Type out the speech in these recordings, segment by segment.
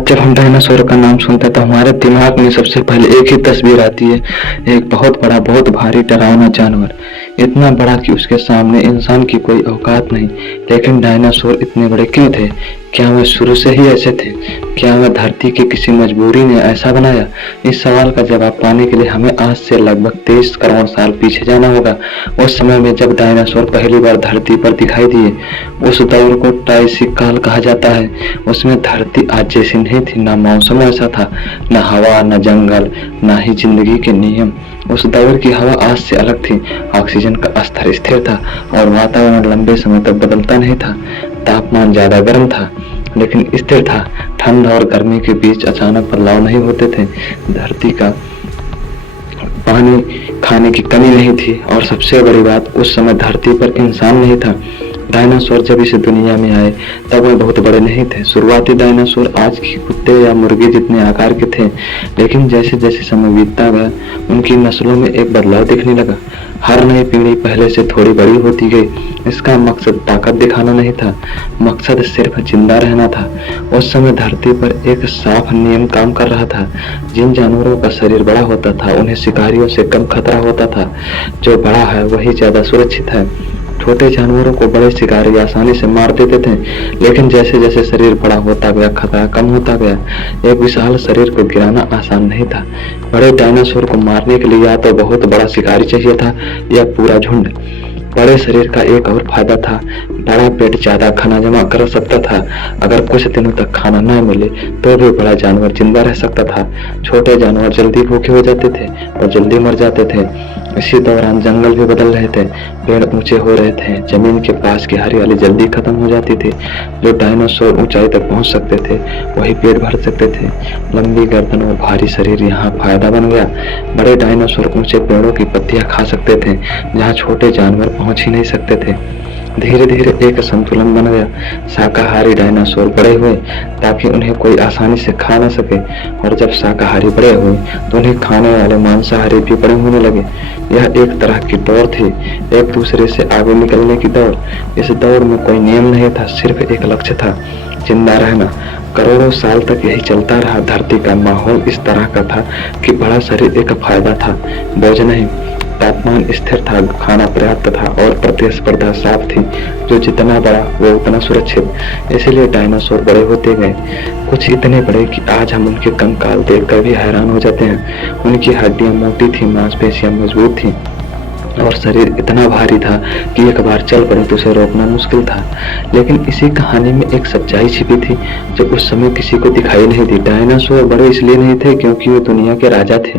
आज जब हम डायनासोर का नाम सुनते हैं तो हमारे दिमाग में सबसे पहले एक ही तस्वीर आती है। एक बहुत बड़ा, बहुत भारी, डरावना जानवर, इतना बड़ा कि उसके सामने इंसान की कोई औकात नहीं। लेकिन डायनासोर इतने बड़े क्यों थे? क्या वे शुरू से ही ऐसे थे? क्या वह धरती की किसी मजबूरी ने ऐसा बनाया? इस सवाल का जवाब पाने के लिए हमें आज से लगभग 23 करोड़ साल पीछे जाना होगा। उस समय में जब डायनासोर पहली बार धरती पर दिखाई दिए, उस दौर को ट्राइसिक काल कहा जाता है। उसमें धरती आज जैसी नहीं थी, ना मौसम ऐसा था, न हवा, न जंगल, ना ही जिंदगी के नियम। उस दौर की हवा आज से अलग थी। ऑक्सीजन का स्तर स्थिर था और वातावरण लंबे समय तक बदलता नहीं था। तापमान ज्यादा गर्म था लेकिन स्थिर था। ठंड और गर्मी के बीच अचानक बदलाव नहीं होते थे। धरती का पानी, खाने की कमी नहीं थी और सबसे बड़ी बात, उस समय धरती पर इंसान नहीं था। डायनासोर जब इस दुनिया में आए तब वे बहुत बड़े नहीं थे। शुरुआती डायनासोर आज के कुत्ते या मुर्गे जितने आकार के थे, लेकिन जैसे जैसे समय बीतता गया उनकी नस्लों में एक बदलाव दिखने लगा। हर नई पीढ़ी पहले से थोड़ी बड़ी होती गई। इसका मकसद ताकत दिखाना नहीं था, मकसद सिर्फ जिंदा रहना था। उस समय धरती पर एक साफ नियम काम कर रहा था। जिन जानवरों का शरीर बड़ा होता था उन्हें शिकारियों से कम खतरा होता था। जो बड़ा है वही ज्यादा सुरक्षित है। छोटे जानवरों को बड़े शिकारी आसानी से मार देते थे, लेकिन जैसे जैसे शरीर बड़ा होता गया खतरा कम होता गया। एक विशाल शरीर को गिराना आसान नहीं था। बड़े डायनासोर को मारने के लिए या तो बहुत बड़ा शिकारी चाहिए था या पूरा झुंड। बड़े शरीर का एक और फायदा था, बड़ा पेट ज्यादा खाना जमा कर सकता था। अगर कुछ दिनों तक खाना न मिले तो भी बड़ा जानवर जिंदा रह सकता था। छोटे जानवर जल्दी भूखे हो जाते थे और जल्दी मर जाते थे। इसी दौरान जंगल भी बदल रहे थे, पेड़ ऊंचे हो रहे थे, जमीन के पास की हरियाली जल्दी खत्म हो जाती थी। जो डायनासोर ऊंचाई तक पहुंच सकते थे वही पेट भर सकते थे। लंबी गर्दन और भारी शरीर यहाँ फायदा बन गया। बड़े डायनासोर ऊंचे पेड़ों की पत्तियां खा सकते थे जहाँ छोटे जानवर पहुंच ही नहीं सकते थे। धीरे धीरे एक संतुलन बन गया। शाकाहारी डायनासोर बड़े हुए ताकि उन्हें कोई आसानी से खा न सके, और जब शाकाहारी बड़े हुए तो उन्हें खाने वाले मांसाहारी भी बड़े होने लगे। यह एक तरह की दौड़ थी, एक दूसरे से आगे निकलने की दौड़। इस दौड़ में कोई नियम नहीं था, सिर्फ एक लक्ष्य था, जिंदा रहना। करोड़ों साल तक यही चलता रहा। धरती का माहौल इस तरह का था कि बड़ा शरीर एक फायदा था, बोझ नहीं। तापमान स्थिर था, खाना पर्याप्त था और प्रतिस्पर्धा साफ थी। जो जितना बड़ा वो उतना सुरक्षित। इसलिए डायनासोर बड़े होते गए, कुछ इतने बड़े कि आज हम उनके कंकाल देखकर भी हैरान हो जाते हैं। उनकी हड्डियां मोटी थी, मांसपेशियां मजबूत थी और शरीर इतना भारी था कि एक बार चल पड़े तो उसे रोकना मुश्किल था। लेकिन इसी कहानी में एक सच्चाई छिपी थी जो उस समय किसी को दिखाई नहीं दी। डायनासोर बड़े इसलिए नहीं थे क्योंकि वे दुनिया के राजा थे,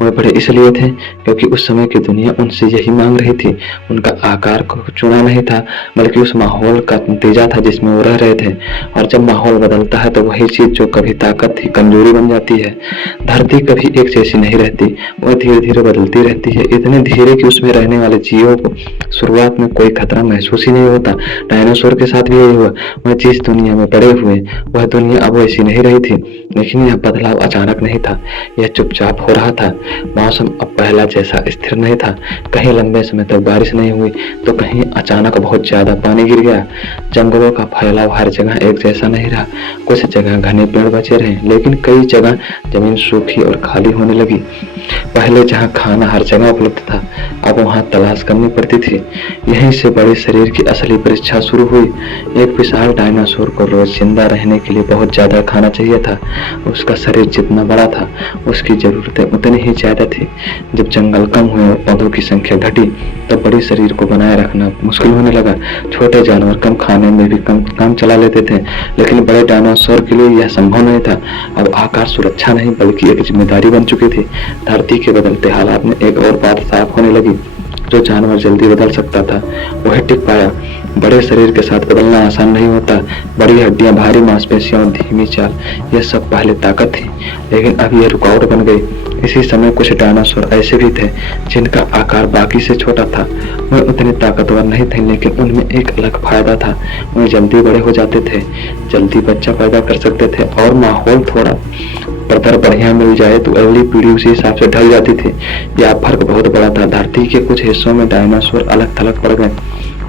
वे बड़े इसलिए थे क्योंकि उस समय की दुनिया उनसे यही मांग रही थी। उनका आकार को चुना नहीं था, बल्कि उस माहौल का नतीजा था जिसमें वो रह रहे थे। और जब माहौल बदलता है तो वही चीज जो कभी ताकत थी कमजोरी बन जाती है। धरती कभी एक जैसी नहीं रहती, वह धीरे धीरे बदलती रहती है, इतने धीरे कि उसमें रहने वाले जीवों को शुरुआत में कोई खतरा महसूस ही नहीं होता। डायनासोर के साथ भी यही हुआ। वह जिस दुनिया में बड़े हुए वह दुनिया अब वैसी नहीं रही थी, लेकिन यह बदलाव अचानक नहीं था, यह चुपचाप हो रहा था। मौसम अब पहला जैसा स्थिर नहीं था। कहीं लंबे समय तक बारिश नहीं हुई तो कहीं अचानक बहुत ज्यादा पानी गिर गया। जंगलों का फैलाव हर जगह एक जैसा नहीं रहा। कुछ जगह घने पेड़ बचे रहे, लेकिन कई जगह जमीन सूखी और खाली होने लगी। पहले जहाँ खाना हर जगह उपलब्ध था, अब वहाँ तलाश करनी पड़ती थी। यहीं से बड़े शरीर की असली परीक्षा शुरू हुई। एक विशाल डायनासोर को रोज जिंदा रहने के लिए बहुत ज्यादा खाना चाहिए था। उसका शरीर जितना बड़ा था उसकी जरूरतें उतनी ही ज्यादा थी। जब जंगल कम हुए और पौधों की संख्या घटी तब बड़े शरीर को बनाए रखना मुश्किल होने लगा। छोटे जानवर कम खाने में भी कम काम चला लेते थे, लेकिन बड़े डायनासोर के लिए यह संभव नहीं था। अब आकार सुरक्षा नहीं बल्कि एक जिम्मेदारी बन चुकी थी। धरती के बदलते हालात में एक और बात साफ होने लगी, जो जानवर जल्दी बदल सकता था वह टिक पाया। बड़े शरीर के साथ बदलना आसान नहीं होता। बड़ी हड्डियां, भारी मांसपेशियां और धीमी चाल, यह सब पहले ताकत थी, लेकिन अब यह रुकावट बन गई। इसी समय कुछ डायनासोर ऐसे भी थे जिनका आकार बाकी से छोटा था। वे उतने ताकतवर नहीं थे, लेकिन उनमें एक अलग फायदा था। वे जल्दी बड़े हो जाते थे, जल्दी बच्चा पैदा कर सकते थे और माहौल थोड़ा अगर बढ़िया मिल जाए तो अगली पीढ़ी उसी हिसाब से ढल जाती थी। यह फर्क बहुत बड़ा था। धरती के कुछ हिस्सों में डायनासोर अलग थलग पड़ गए,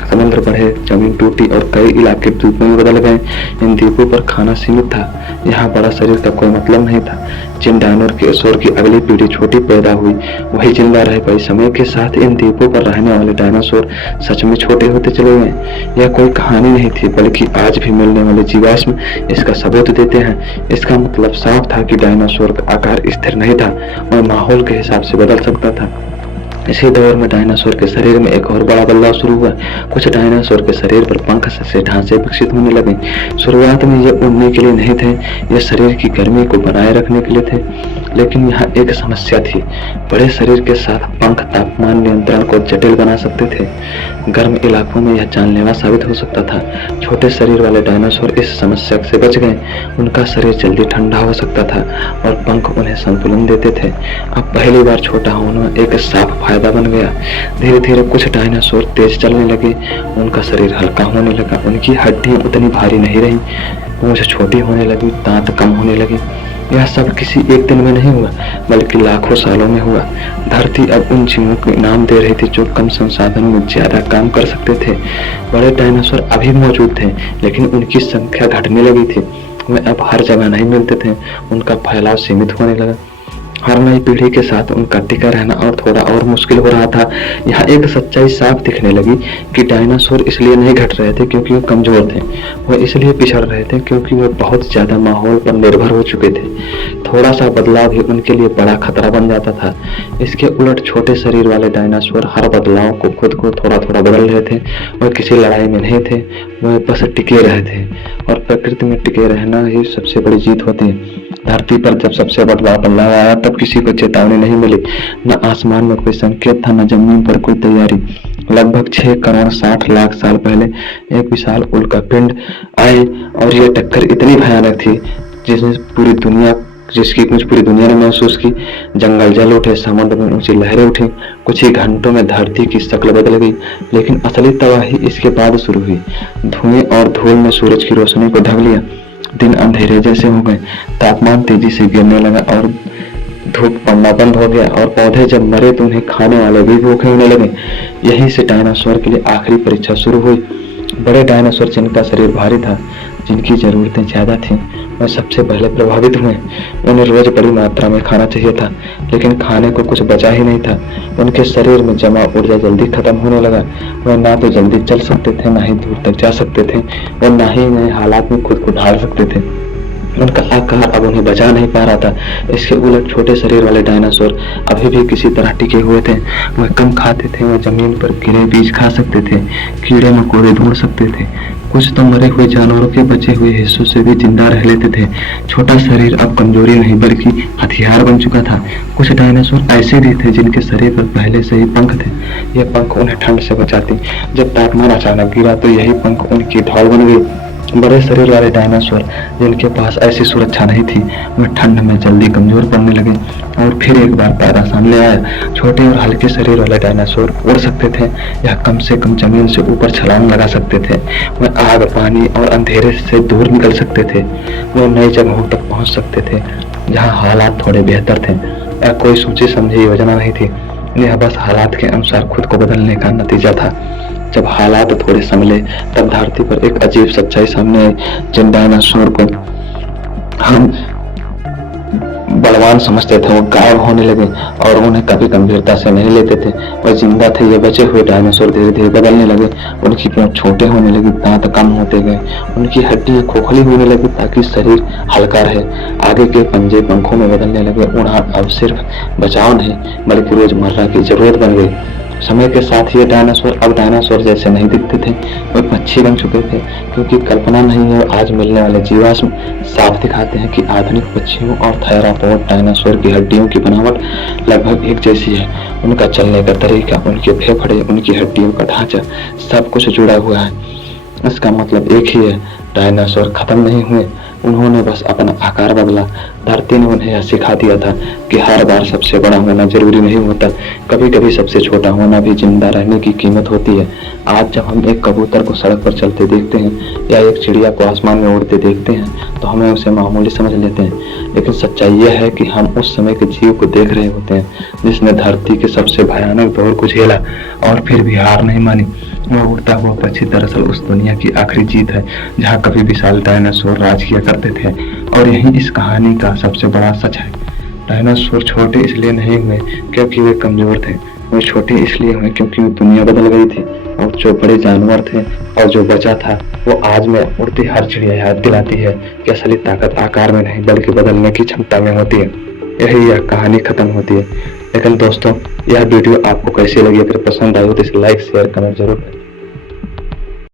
समुद्र बढ़े, जमीन टूटी और कई इलाके द्वीपों में बदल गए। इन द्वीपों पर खाना सीमित था, यहाँ बड़ा शरीर का कोई मतलब नहीं था। जिन डायनासोर की अगली पीढ़ी छोटी पैदा हुई वही जिंदा रह पाई। समय के साथ इन द्वीपों पर रहने वाले डायनासोर सच में छोटे होते चले गए। यह कोई कहानी नहीं थी, बल्कि आज भी मिलने वाले जीवाश्म इसका सबूत देते हैं। इसका मतलब साफ था कि डायनासोर का आकार स्थिर नहीं था और माहौल के हिसाब से बदल सकता था। इसी दौर में डायनासोर के शरीर में एक और बड़ा बदलाव शुरू हुआ। कुछ डायनासोर के शरीर पर पंख से ढांचे विकसित होने लगे। शुरुआत में ये उड़ने के लिए नहीं थे, ये शरीर की गर्मी को बनाए रखने के लिए थे। लेकिन यहाँ एक समस्या थी, बड़े शरीर के साथ पंख तापमान नियंत्रण को जटिल बना सकते थे। गर्म इलाकों में यह जानलेवा साबित हो सकता था। छोटे शरीर वाले डायनासोर इस समस्या से बच गए। उनका शरीर जल्दी ठंडा हो सकता था और पंख उन्हें संतुलन देते थे। अब पहली बार छोटा होना एक साफ फायदा बन गया। धीरे धीरे कुछ डायनासोर तेज चलने लगे, उनका शरीर हल्का होने लगा, उनकी हड्डियां उतनी भारी नहीं रही, पूंछ छोटी होने लगी, दांत कम होने लगे। यह सब किसी एक दिन में नहीं हुआ, बल्कि लाखों सालों में हुआ। धरती अब उन जीवों को इनाम दे रही थी जो कम संसाधनों में ज्यादा काम कर सकते थे। बड़े डायनासोर अभी मौजूद थे, लेकिन उनकी संख्या घटने लगी थी। वे अब हर जगह नहीं मिलते थे, उनका फैलाव सीमित होने लगा। हर नई पीढ़ी के साथ उनका टिका रहना और थोड़ा और मुश्किल हो रहा था। यहाँ एक सच्चाई साफ दिखने लगी कि डायनासोर इसलिए नहीं घट रहे थे क्योंकि वो कमजोर थे, वो इसलिए पिछड़ रहे थे क्योंकि वे बहुत ज्यादा माहौल पर निर्भर हो चुके थे। थोड़ा सा बदलाव ही उनके लिए बड़ा खतरा बन जाता था। इसके उलट छोटे शरीर वाले डायनासोर हर बदलाव को खुद को थोड़ा थोड़ा बदल रहे थे। वे किसी लड़ाई में नहीं थे, वे बस टिके रहे थे, और प्रकृति में टिके रहना ही सबसे बड़ी जीत होती है। धरती पर जब सबसे बड़ा बदलाव आया तब किसी को चेतावनी नहीं मिली। न आसमान में कोई संकेत था, न जमीन पर कोई तैयारी। लगभग 6 करोड़ 60 लाख साल पहले एक विशाल उल्कापिंड आए और यह टक्कर इतनी भयानक थी जिसकी कुछ पूरी दुनिया ने महसूस की। जंगल जल उठे, समुद्र में ऊंची लहरें उठी, कुछ ही घंटों में धरती की शक्ल बदल गई। लेकिन असली तबाही इसके बाद शुरू हुई। धुएं और धूल ने सूरज की रोशनी को ढक लिया, दिन अंधेरे जैसे हो गए, तापमान तेजी से गिरने लगा और धूप पड़ना बंद हो गया, और पौधे जब मरे तो उन्हें खाने वाले भी भूखे होने लगे। यहीं से डायनासोर के लिए आखिरी परीक्षा शुरू हुई। बड़े डायनासोर जिनका शरीर भारी था, जिनकी जरूरतें ज्यादा थीं, वे सबसे पहले प्रभावित हुए। उन्हें रोज बड़ी मात्रा में खाना चाहिए था, लेकिन खाने को कुछ बचा ही नहीं था। उनके शरीर में जमा ऊर्जा जल्दी खत्म होने लगा। वे ना तो जल्दी चल सकते थे, ना ही दूर तक जा सकते थे, और ना ही नए हालात में खुद को ढाल सकते थे। उनका आकार अब उन्हें बचा नहीं पा रहा था। इसके उलट छोटे शरीर वाले डायनासोर अभी भी किसी तरह टिके हुए थे। वे कम खाते थे, वे जमीन पर गिरे बीज खा सकते थे, कीड़े मकोड़े ढूंढ सकते थे, कुछ तो मरे हुए जानवरों के बचे हुए हिस्सों से भी जिंदा रह लेते थे। छोटा शरीर अब कमजोरी नहीं बल्कि हथियार बन चुका था। कुछ डायनासोर ऐसे भी थे जिनके शरीर पर पहले से ही पंख थे। ये पंख उन्हें ठंड से बचाते। जब तापमान अचानक गिरा तो यही पंख उनकी ढाल बन गई। बड़े शरीर वाले डायनासोर जिनके पास ऐसी सुरक्षा नहीं थी, वे ठंड में जल्दी कमजोर पड़ने लगे। और फिर एक बार पैदा सामने आया। छोटे और हल्के शरीर वाले डायनासोर उड़ सकते थे या कम से कम जमीन से ऊपर छलांग लगा सकते थे। वे आग, पानी और अंधेरे से दूर निकल सकते थे। वे नई जगहों तक पहुंच सकते थे जहां हालात थोड़े बेहतर थे। या कोई सोची समझी योजना नहीं थी, यह बस हालात के अनुसार खुद को बदलने का नतीजा था। जब हालात थोड़े संभले तब धरती पर एक अजीब सच्चाई सामने आई। जिन डायनासोर को हम बलवान समझते थे वो गायब होने लगे और उन्हें कभी गंभीरता से नहीं लेते थे। वह जिंदा थे। ये बचे हुए डायनासोर धीरे धीरे बदलने लगे। उनकी पूंछ छोटे होने लगी, दांत कम होते गए, उनकी हड्डियां खोखली होने लगी ताकि शरीर हल्का रहे। आगे के पंजे पंखों में बदलने लगे। उड़ान अब सिर्फ बचाव नहीं बल्कि रोजमर्रा की जरूरत बन गई। समय के साथ ये डायनासोर अब डायनासोर जैसे नहीं दिखते थे, वे पक्षी बन चुके थे। क्योंकि कल्पना नहीं है, आज मिलने वाले जीवाश्म साफ दिखाते हैं कि आधुनिक पक्षियों और थैरापॉड डायनासोर की हड्डियों की बनावट लगभग एक जैसी है। उनका चलने का तरीका, उनके फेफड़े, उनकी हड्डियों का ढांचा, सब कुछ जुड़ा हुआ है। इसका मतलब एक ही है, डायनासोर खत्म नहीं हुए, उन्होंने बस अपना आकार बदला। धरती ने उन्हें यह सिखा दिया था कि हर बार सबसे बड़ा होना जरूरी नहीं होता, कभी कभी सबसे छोटा होना भी जिंदा रहने की कीमत होती है। आज जब हम एक कबूतर को सड़क पर चलते देखते हैं या एक चिड़िया को आसमान में उड़ते देखते हैं तो हमें उसे मामूली समझ लेते हैं, लेकिन सच्चाई यह है कि हम उस समय के जीव को देख रहे होते हैं जिसने धरती के सबसे भयानक दौर को झेला और फिर भी हार नहीं मानी। वह उड़ता हुआ पक्षी दरअसल उस दुनिया की आखिरी जीत है जहाँ कभी विशाल डायनासोर राज किया करते थे, और यही इस कहानी का सबसे बड़ा सच है। डायनासोर छोटे इसलिए नहीं हुए क्योंकि वे कमजोर थे, वे छोटे इसलिए हुए क्योंकि दुनिया बदल गई थी, और जो बड़े जानवर थे और जो बचा था वो आज में उड़ती हर चिड़िया याद दिलाती है कि असली ताकत आकार में नहीं बल्कि बदलने की क्षमता में होती है। यही यह कहानी खत्म होती है। लेकिन दोस्तों, यह वीडियो आपको कैसी लगी? अगर पसंद आई हो तो इसे लाइक शेयर कमेंट जरूर करें।